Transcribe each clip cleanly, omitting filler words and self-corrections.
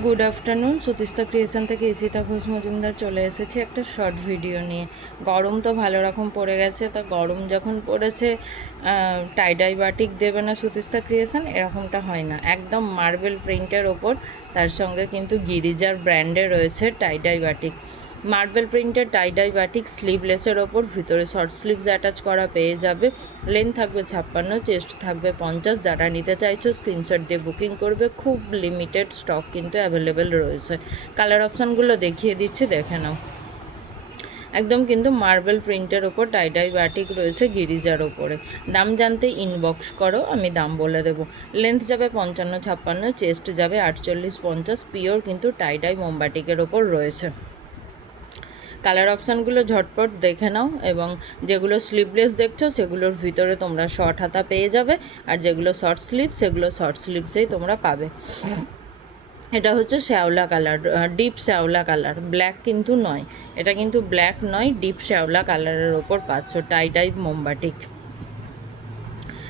Good afternoon. সুতিস্তা creation থেকে ইসিতা ঘোষ মজুমদার চলে এসেছে একটা শর্ট ভিডিও নিয়ে। গরম তো ভালো রকম পড়ে গেছে, তা গরম যখন পড়েছে টাইডাই বাটিক দেবে না সুতিস্তা ক্রিয়েশন, এরকমটা হয় না। একদম মার্বেল প্রিন্টের ওপর, তার সঙ্গে কিন্তু গিরিজার ব্র্যান্ডে রয়েছে টাইডাই বাটিক। মার্বেল প্রিন্টের টাইডাই বাটিক স্লিভলেসের ওপর ভিতরে শর্ট স্লিভস অ্যাটাচ করা পেয়ে যাবে। লেন্থ থাকবে 56, চেস্ট থাকবে 50। যারা নিতে চাইছো স্ক্রিনশট দিয়ে বুকিং করবে। খুব লিমিটেড স্টক কিন্তু অ্যাভেলেবেল রয়েছে। কালার অপশানগুলো দেখিয়ে দিচ্ছি, দেখে নাও। একদম কিন্তু মার্বেল প্রিন্টের ওপর টাইডাই বাটিক রয়েছে গিরিজার ওপরে। দাম জানতে ইনবক্স করো, আমি দাম বলে দেবো। লেন্থ যাবে 55, 56, চেস্ট যাবে 48, 50। পিওর কিন্তু টাইডাই মোমবাটিকের ওপর রয়েছে। কালার অপশানগুলো ঝটপট দেখে নাও, এবং যেগুলো স্লিভলেস দেখছো সেগুলোর ভিতরে তোমরা শর্ট হাতা পেয়ে যাবে, আর যেগুলো শর্ট স্লিভ সেগুলো শর্ট স্লিভসেই তোমরা পাবে। এটা হচ্ছে শ্যাওলা কালার, ডিপ শ্যাওলা কালার, ব্ল্যাক কিন্তু নয়। এটা কিন্তু ব্ল্যাক নয়, ডিপ শ্যাওলা কালারের ওপর পাচ্ছ টাইডাই মোমবাটিক।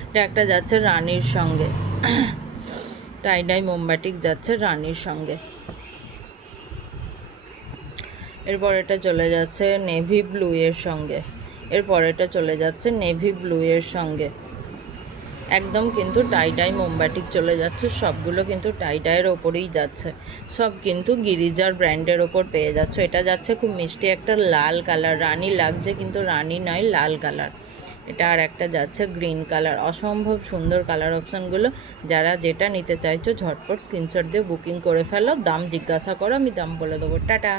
এটা একটা যাচ্ছে রানীর সঙ্গে, টাইডাই মোমবাটিক যাচ্ছে রানীর সঙ্গে। এরপর এটা চলে যাচ্ছে নেভি ব্লু এর সঙ্গে। এরপর এটা চলে যাচ্ছে নেভি ব্লু এর সঙ্গে। একদম কিন্তু টাইডাই মোমবাটিক চলে যাচ্ছে, সবগুলো কিন্তু টাইডাইয়ের ওপরেই যাচ্ছে। সব কিন্তু গিরিজার ব্র্যান্ডের ওপর পেয়ে যাচ্ছে। এটা যাচ্ছে খুব মিষ্টি একটা লাল কালার, রানী লাগছে কিন্তু রানী নয়, লাল কালার। এটা আর একটা যাচ্ছে গ্রিন কালার। অসম্ভব সুন্দর কালার অপশানগুলো। যারা যেটা নিতে চাইছো ঝটপট স্ক্রিনশট দিয়ে বুকিং করে ফেলো। দাম জিজ্ঞাসা করো, আমি দাম বলে দেবো। টাটা।